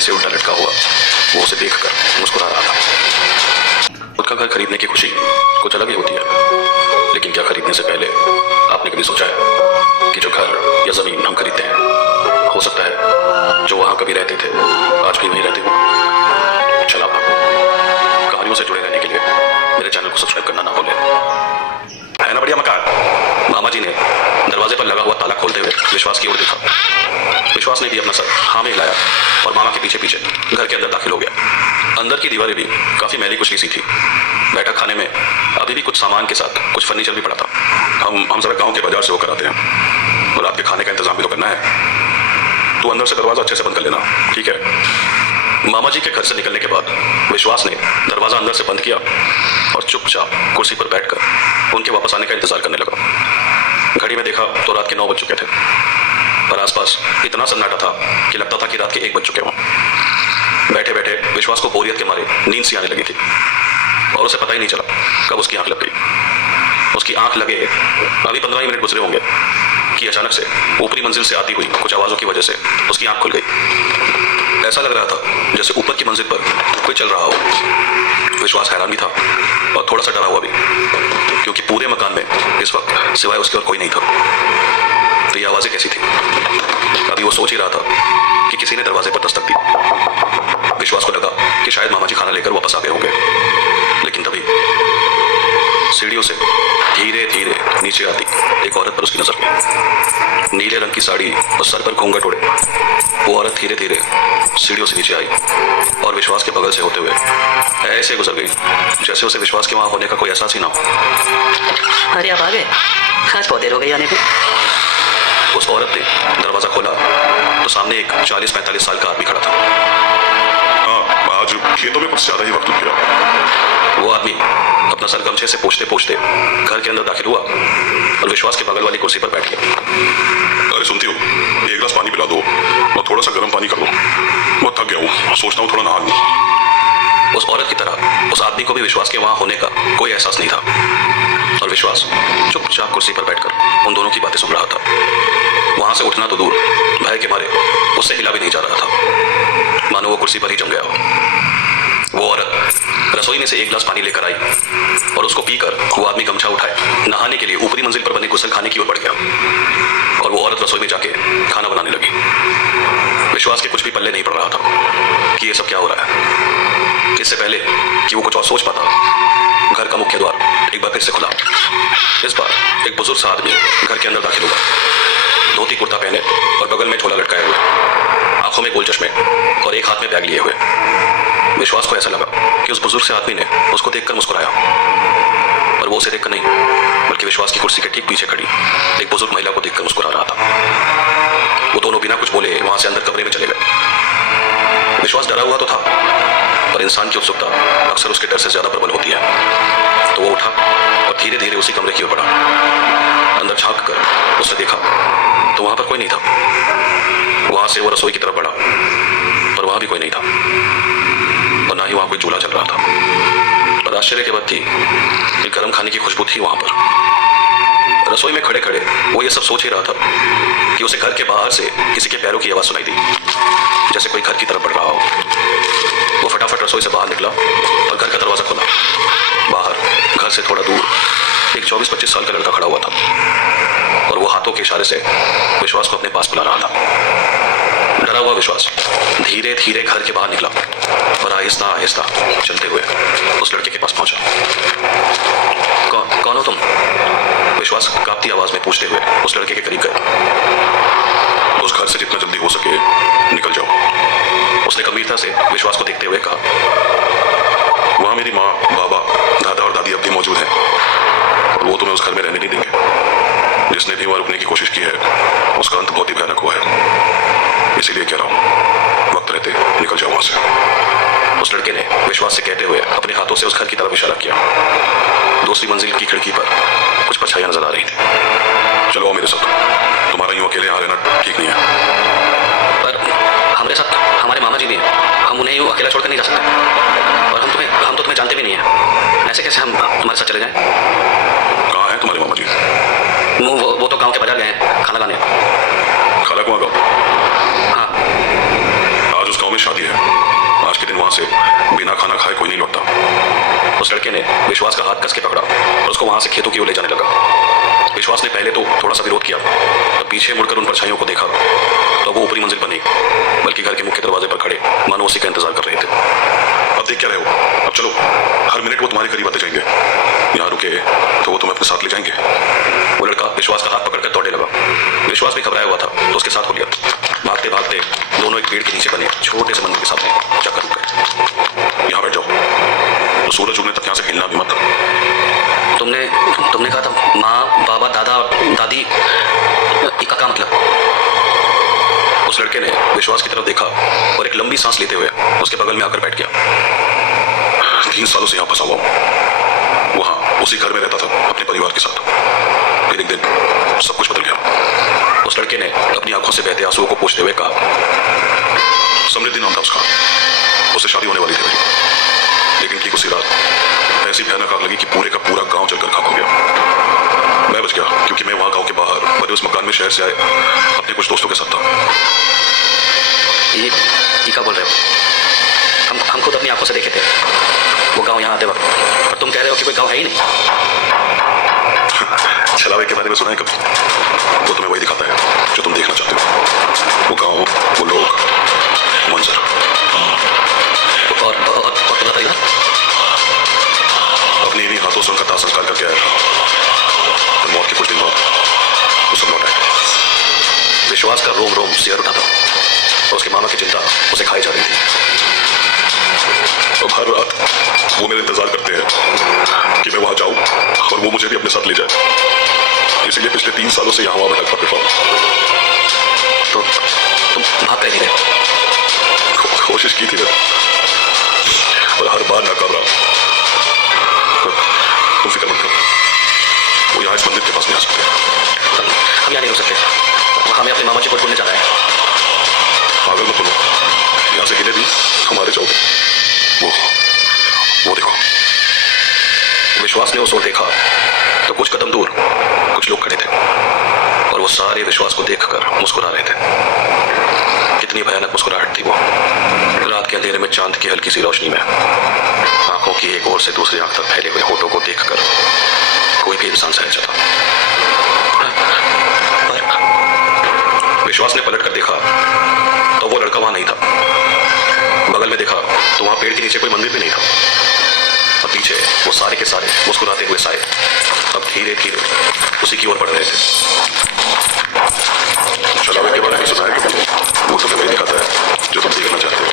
पहले से उल्टा लटका हुआ वो उसे देखकर मुस्कुरा रहा था। खुद का घर खरीदने की खुशी कुछ अलग ही होती है, लेकिन क्या खरीदने से पहले आपने कभी सोचा है कि जो घर या जमीन हम खरीदते हैं, हो सकता है जो वहां कभी रहते थे आज भी वहीं रहते हो। चला कहानियों से जुड़े रहने के लिए मेरे चैनल को सब्सक्राइब करना ना भूलें। है ना बढ़िया मकान। मामा जी ने दरवाजे पर लगा हुआ ताला खोलते हुए विश्वास की ओर देखा। विश्वास ने भी अपना सर हाँ में हिलाया और मामा के पीछे पीछे घर के अंदर दाखिल हो गया। अंदर की दीवारें भी काफी मैली कुचली सी थी। बैठक खाने में अभी भी कुछ सामान के साथ कुछ फर्नीचर भी पड़ा था। हम जरा गांव के बाजार से होकर आते हैं और रात के खाने का इंतजाम भी तो करना है। तू अंदर से दरवाजा अच्छे से बंद कर लेना, ठीक है? मामा जी के घर से निकलने के बाद विश्वास ने दरवाजा अंदर से बंद किया और चुपचाप कुर्सी पर बैठकर उनके वापस आने का इंतजार करने लगा। घड़ी में देखा तो रात के 9 बज चुके थे, पर आसपास इतना सन्नाटा था कि लगता था कि रात के 1 बज चुके हों। बैठे बैठे विश्वास को बोरियत के मारे नींद सी आने लगी थी और उसे पता ही नहीं चला कब उसकी आंख लग गई। उसकी आंख लगे अभी 15 ही मिनट गुजरे होंगे कि अचानक से ऊपरी मंजिल से आती हुई कुछ आवाजों की वजह से उसकी आंख खुल गई। ऐसा लग रहा था जैसे ऊपर की मंजिल पर कोई चल रहा हो। विश्वास हैरान भी था और थोड़ा सा डरा हुआ भी, क्योंकि पूरे मकान में इस वक्त सिवाय उसके और कोई नहीं था। तो ये आवाजें कैसी थी? अभी वो सोच ही रहा था कि किसी ने दरवाजे पर दस्तक दी। विश्वास को लगा कि शायद मामा जी खाना लेकर वापस आ गए होंगे, लेकिन तभी सीढ़ियों से धीरे धीरे नीचे आती एक औरत पर उसकी नजर गई। नीले रंग की साड़ी और सर पर घूंघट ओढ़े वो औरत धीरे धीरे सीढ़ियों से नीचे आई और विश्वास के बगल से होते हुए ऐसे गुजर गई जैसे उसे विश्वास के वहां होने का कोई एहसास ही ना हो। अरे आप आ गए? आज बहुत देर हो गई आने को। उस औरत ने दरवाजा खोला तो सामने एक 40-45 साल का आदमी खड़ा था। हाँ, आज खेतों में कुछ ज्यादा ही वक्त गया। वो आदमी अपना सर गमछे से पोंछते पोंछते घर के अंदर दाखिल हुआ और विश्वास के बगल वाली कुर्सी पर बैठ गया। अरे सुनती हो, एक गिलास पानी पिला दो और थोड़ा सा गर्म पानी कर दो। बहुत थक गया हूँ, सोचता हूँ थोड़ा नहा लूं। उस औरत की तरह उस आदमी को भी विश्वास के वहां होने का कोई एहसास नहीं था और विश्वास चुपचाप कुर्सी पर बैठकर उन दोनों की बातें सुन रहा था। वहां से उठना तो दूर, भय के मारे उससे हिला भी नहीं जा रहा था, मानो वो कुर्सी पर ही जम गया हो। वो औरत रसोई में से एक गिलास पानी लेकर आई और उसको पीकर वो आदमी गमछा उठाए नहाने के लिए ऊपरी मंजिल पर बने गुसल खाने की ओर बढ़ गया और वो औरत रसोई में जाके खाना बनाने लगी। विश्वास के कुछ भी पल्ले नहीं पड़ रहा था कि ये सब क्या हो रहा है। इससे पहले कि वो कुछ और सोच पाता, घर का मुख्य द्वार एक बार फिर से खुला। इस बार एक बुजुर्ग सा आदमी घर के अंदर दाखिल हुआ, धोती कुर्ता पहने और बगल में झोला लटकाए हुए, आंखों में गोल चश्मे और एक हाथ में बैग लिए हुए। विश्वास को ऐसा लगा कि उस बुजुर्ग से आदमी ने उसको देखकर मुस्कुराया, और वो उसे देखकर नहीं बल्कि विश्वास की कुर्सी के ठीक पीछे खड़ी एक बुजुर्ग महिला को देखकर मुस्कुरा रहा था। वो दोनों बिना कुछ बोले वहां से अंदर कमरे में चले गए। विश्वास डरा हुआ तो था, पर इंसान की उत्सुकता अक्सर उसके डर से ज्यादा प्रबल होती है। तो वो उठा और धीरे धीरे उसी कमरे की ओर बढ़ा। अंदर झांक कर उसने देखा तो वहां पर कोई नहीं था। वहां से वो रसोई की तरफ बढ़ा, पर वहां भी कोई नहीं था और ना ही वहां कोई चूल्हा चल रहा था। पर आश्चर्य की बात थी कि गर्म खाने की खुशबू थी वहां पर। रसोई में खड़े खड़े वो ये सब सोच ही रहा था कि उसे घर के बाहर से किसी के पैरों की आवाज सुनाई दी, जैसे कोई घर की तरफ बढ़ रहा हो। वो फटाफट रसोई से बाहर निकला और घर का दरवाजा खोला। बाहर घर से थोड़ा दूर एक 24-25 साल का लड़का खड़ा हुआ था और वो हाथों के इशारे से विश्वास को अपने पास बुला रहा था। डरा हुआ विश्वास धीरे धीरे घर के बाहर निकला और आहिस्ता आहिस्ता चलते हुए उस लड़के के पास पहुंचा। कौन हो तुम? विश्वास कांपती आवाज में पूछते हुए उस लड़के के करीब गया। उस घर से जितना जल्दी हो सके निकल जाओ, उसने गंभीरता से विश्वास को देखते हुए कहा। वहां मेरी माँ, बाबा, दादा और दादी अब भी मौजूद हैं और वो तुम्हें उस घर में रहने नहीं देंगे। जिसने भी वहां रुकने की कोशिश की है उसका अंत बहुत ही भयानक हुआ है, इसीलिए कह रहा हूँ वक्त रहते निकल जाओ वहां से। उस लड़के ने विश्वास से कहते हुए अपने हाथों से उस घर की तरफ इशारा किया। दूसरी मंजिल की खिड़की पर कुछ परछाइयां नजर आ रही थी। चलो मेरे साथ, तुम्हारा यूं अकेले यहाँ रहना ठीक नहीं है। पर हमारे साथ हमारे मामा जी भी हैं, हम उन्हें यूं अकेला छोड़कर नहीं जा सकते और हम तो तुम्हें जानते भी नहीं हैं। ऐसे कैसे हम तुम्हारे साथ चले जाएं? कहाँ हैं तुम्हारे मामा जी? वो तो गांव के बाजार गए हैं खाना लाने। खाला कुआं गाँव? हाँ। आज उस गाँव में शादी है, उस लड़के ने विश्वास का हाथ कस के पकड़ा और उसको वहां से खेतों की ओर ले जाने लगा। विश्वास ने पहले तो थोड़ा सा विरोध किया, तब पीछे मुड़कर उन परछाइयों को देखा तो वो ऊपरी मंजिल पर नहीं बल्कि घर के मुख्य दरवाजे पर खड़े मानो उसी का इंतजार कर रहे थे। अब देख क्या रहे हो, अब चलो, हर मिनट वो तुम्हारे करीब आते जाएंगे। यहाँ रुके तो वो तुम्हें अपने साथ ले जाएंगे। वो लड़का विश्वास का हाथ पकड़कर दौड़ने लगा। विश्वास भी घबराया हुआ था तो उसके साथ हो लिया। भागते भागते दोनों एक पेड़ के नीचे बने छोटे से मंदिर के सामने चक्कर रुक गए। यहाँ बैठ जाओ, तो सूरज उगने तक यहाँ से हिलना भी मत। तुमने कहा था माँ, बाबा, दादा, दादी, इसका क्या मतलब? उस लड़के ने विश्वास की तरफ देखा और एक लंबी सांस लेते हुए उसके बगल में आकर बैठ गया। 3 सालों से यहाँ फंसा हुआ हूँ। वहाँ उसी घर में रहता था अपने परिवार के साथ। फिर एक दिन सब कुछ बदल गया। उस लड़के ने अपनी आंखों से बहते आंसुओं को पोंछते हुए कहा, समृद्धि नाम था उसका। उससे शादी होने वाली थी मेरी, लेकिन ठीक उसी रात ऐसी भयानक आग लगी कि पूरे का पूरा गांव जलकर खाक हो गया। मैं बच गया क्योंकि मैं वहां गांव के बाहर बने उस मकान में शहर से आए अपने कुछ दोस्तों के साथ था। ये क्या बोल रहे हो? हम खुद अपनी आंखों से देखे थे वो गांव यहाँ आते वक्त, और तुम कह रहे हो कि कोई गांव है ही नहीं। छलावे के बारे में सुना है कभी? वो तुम्हें वही दिखाता है जो तुम देखना चाहते हो। वो गांव, वो लोग, मंजर। और बताइए ना। अपने इन्हीं हाथों से उनका दाह संस्कार करके आया था। और मौत के कुछ दिन बाद वो सब लौट आए। विश्वास का रोम रोम सिहर उठा था और उसके मामा की चिंता उसे खाई जा रही थी। अब हर रात वो मेरा इंतजार करते हैं कि मैं वहां जाऊं और वो मुझे भी अपने साथ ले जाए। इसीलिए पिछले 3 सालों से यहाँ वहां भटकता फिरता हूं। तो तुम भाग कर नहीं रहे? कोशिश की थी मैं, पर हर बार नाकाम रहा। तुम फिक्र मत करो, वो यहाँ इस मंदिर के पास नहीं आ सकते। हम यहाँ नहीं रुक सकते, हमें अपने मामा जी को ढूंढने जाना है। पागल मत बोलो, यहाँ से हिले भी हमारे जाओगे। वो देखो। विश्वास ने उस ओर देखा तो कुछ कदम दूर कुछ लोग खड़े थे और वो सारे विश्वास को देखकर मुस्कुरा रहे थे। कितनी भयानक मुस्कुराहट थी वो। रात के अंधेरे में चांद की हल्की सी रोशनी में आंखों की एक ओर से दूसरी आंख तक फैले हुए होठों को देखकर कोई भी इंसान सहज जाता। विश्वास ने पलट कर देखा तो वो लड़का वहां नहीं था। बगल में देखा तो वहां पेड़ के नीचे कोई मंदिर भी नहीं था और पीछे वो सारे के सारे मुस्कुराते हुए साए अब धीरे धीरे उसी की ओर बढ़ रहे थे। छलावे के बारे में सुना है कि वो तुम्हें वही दिखाता है जो तुम देखना चाहते हो,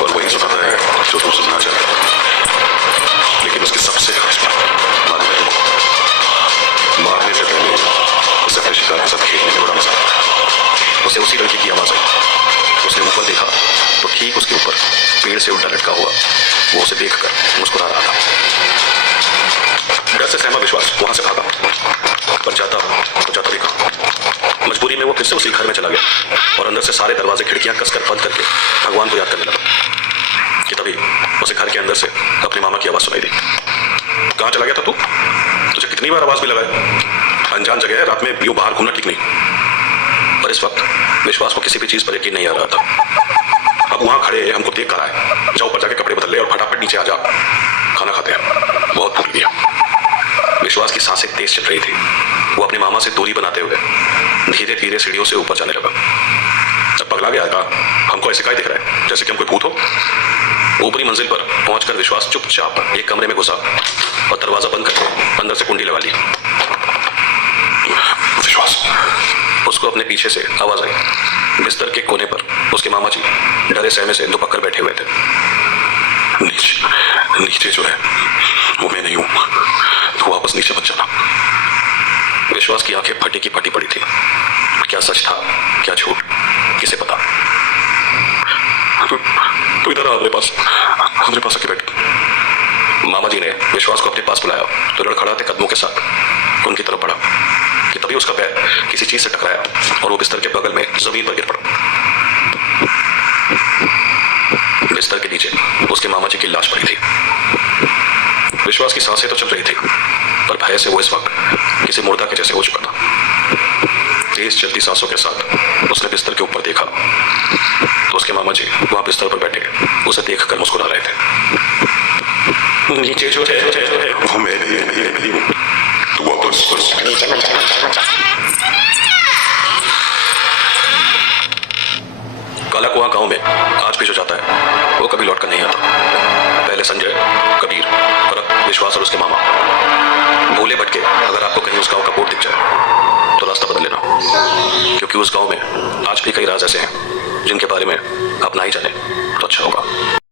और वही सुनाता है जो तुम सुनना चाहते हो। लेकिन उसकी सबसे खास बात मारने से पहले उसे अपने शिकार के साथ खेलने में बड़ा मजा आता है। उसे उसी लड़की की आवाज आई। उसने ऊपर देखा तो ठीक उसके ऊपर पेड़ से उल्टा लटका हुआ वो उसे देखकर मुस्कुरा रहा था। डर से सहमा विश्वास वहां से भागा, पर जाता देखा। मजबूरी में वो फिर से उसी घर में चला गया और अंदर से सारे दरवाजे खिड़कियां कसकर बंद करके भगवान को याद करने लगा कि तभी उसे घर के अंदर से अपनी मामा की आवाज सुनाई दी। कहाँ चला गया था तू? तुझे कितनी बार आवाज भी लगाई? अनजान जगह है, रात में यूं बाहर घूमना ठीक नहीं। पर इस वक्त विश्वास को किसी भी चीज पर यकीन नहीं आ रहा था। अब वहां खड़े हमको देख कर आए, जाओ ऊपर जाके कपड़े बदल ले और फटाफट नीचे आ जा, खाना खाते हैं, बहुत भूख लिया। विश्वास की सांसें तेज चल रही थी। वो अपने मामा से दूरी बनाते हुए धीरे धीरे सीढ़ियों से ऊपर जाने लगा। जब पगला गया था, हमको ऐसे काय दिख रहा है जैसे कि हम कोई भूत हो। ऊपरी मंजिल पर पहुंचकर विश्वास चुपचाप एक कमरे में घुसा और दरवाजा बंद करके अंदर से कुंडी लगा ली। विश्वास, उसको अपने पीछे से आवाज आई। बिस्तर के कोने पर उसके मामा जी डरे सहमे से दुपक कर बैठे हुए थे। नीचे जो है वो मैं नहीं हूं, तो वापस नीचे मत जाना। विश्वास की आंखें फटी की फटी पड़ी थी। क्या सच था, क्या झूठ, किसे पता। तू इधर आ, हमारे पास आके बैठ। मामा जी ने विश्वास को अपने पास बुलाया तो लड़खड़ाते कदमों के साथ उनकी तरफ बढ़ा कि तभी उसका पैर किसी चीज से टकराया और वो बिस्तर के बगल में जमीन पर गिर पड़ा। बिस्तर के नीचे उसके मामा जी की लाश पड़ी थी। विश्वास की सांसें तो चल रही थी, पर भय से वो इस वक्त किसी मुर्दा के जैसे हो चुका था। तेज चलती सांसों के साथ उसने बिस्तर के ऊपर देखा तो उसके मामा जी वहां बिस्तर पर बैठे उसे देखकर मुस्कुरा रहे थे। नीचे जो है वो मैं नहीं हूँ। तू वापस नीचे मत जा। काला कुआं गांव में आज भी जो जाता है वो कभी लौट कर नहीं आता। पहले संजय, कबीर और अब विश्वास और उसके मामा। भूले भटके अगर आपको कहीं उस गांव का बोर्ड दिख जाए तो रास्ता बदल लेना, क्योंकि उस गांव में आज भी कई राज ऐसे हैं जिनके बारे में आप ना ही जाने तो अच्छा होगा।